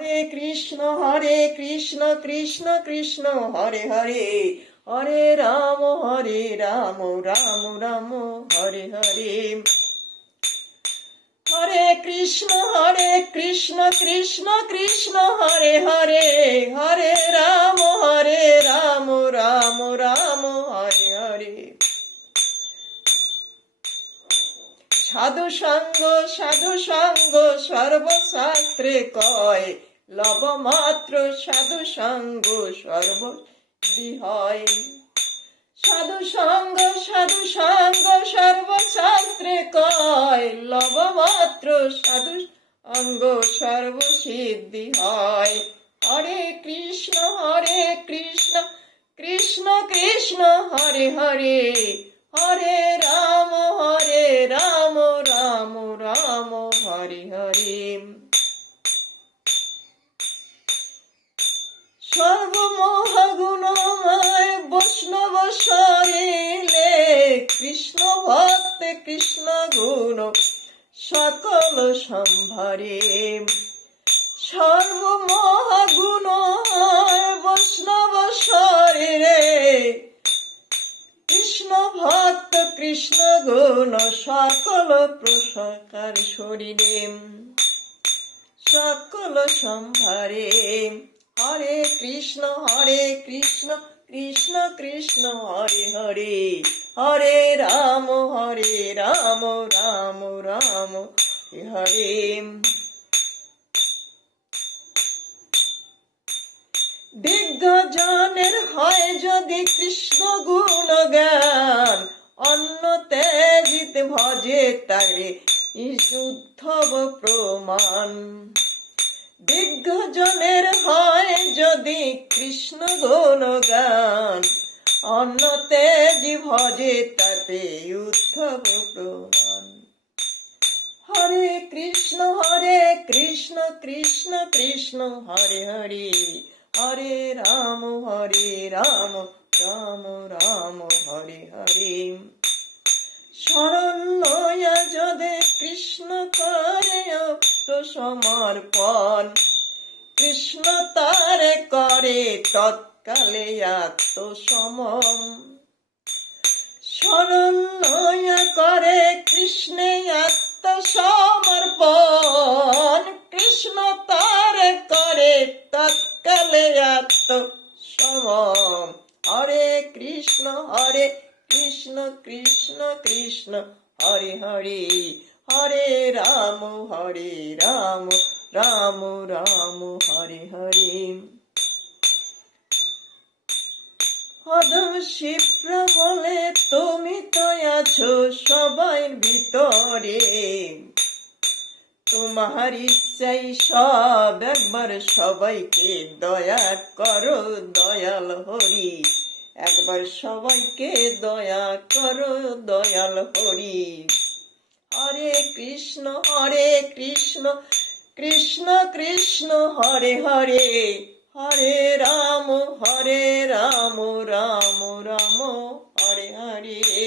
হরে কৃষ্ণ কৃষ্ণ কৃষ্ণ হরে হরে, হরে রাম রাম রাম হরে হরে। হরে কৃষ্ণ কৃষ্ণ কৃষ্ণ হরে হরে, হরে রাম রাম রাম হরে হরে। সাধু সঙ্গ সর্বশাস্ত্রে কয়, লব মাত্র সাধু সঙ্গ সর্বসিদ্ধি হয়। সাধু সঙ্গ সর্বশাস্ত্রে কয়, লব মাত্র সাধু সঙ্গ সর্বসিদ্ধি হয়। হরে কৃষ্ণ কৃষ্ণ কৃষ্ণ হরে হরে, হরে রাম রাম রাম হরে হরে। সর্বমহাগুণময় বৈষ্ণব শরীরে, কৃষ্ণ ভক্ত কৃষ্ণ গুণ সকল সম্ভারে। সর্বমহাগুণময় বৈষ্ণব শরীরে, কৃষ্ণ ভক্ত কৃষ্ণ গুণ সকল প্রসার শরীরে, সকল সম্ভারে। হরে কৃষ্ণ কৃষ্ণ কৃষ্ণ হরে হরে, হরে রাম রাম রাম হরে। দিগ্গজনের হয় যদি কৃষ্ণ গুণগান, অন্য তেজিত ভজে তারে উদ্ধব প্রমাণ। দিগ্গজনের হয় যদি কৃষ্ণ গুণগান, অন্য তেজি ভজে তাতে উদ্ধব প্রমাণ। হরে কৃষ্ণ কৃষ্ণ কৃষ্ণ হরে হরে, হরে রাম রাম রাম হরে হরে। শরণ লয়া যদে কৃষ্ণ করে সমর্পণ, কৃষ্ণ তারে করে তৎকালে আত্মসমম। শরণ লয়া করে কৃষ্ণে আত্মসমর্পণ, কৃষ্ণ তারে করে তৎকালে আত্মসমম। হরে কৃষ্ণ কৃষ্ণ কৃষ্ণ হরে হরে, হরে রাম রাম রাম হরে হরে। ক্ষিপ্র বলে তুমি তো আছো সবাই ভিতরে, তোমার ইচ্ছাই সব, একবার সবাইকে দয়া করো দয়াল হরি, একবার সবাইকে দয়া করো দয়াল হরি। হরে কৃষ্ণ কৃষ্ণ কৃষ্ণ হরে হরে, হরে রাম রাম রাম হরে হরে।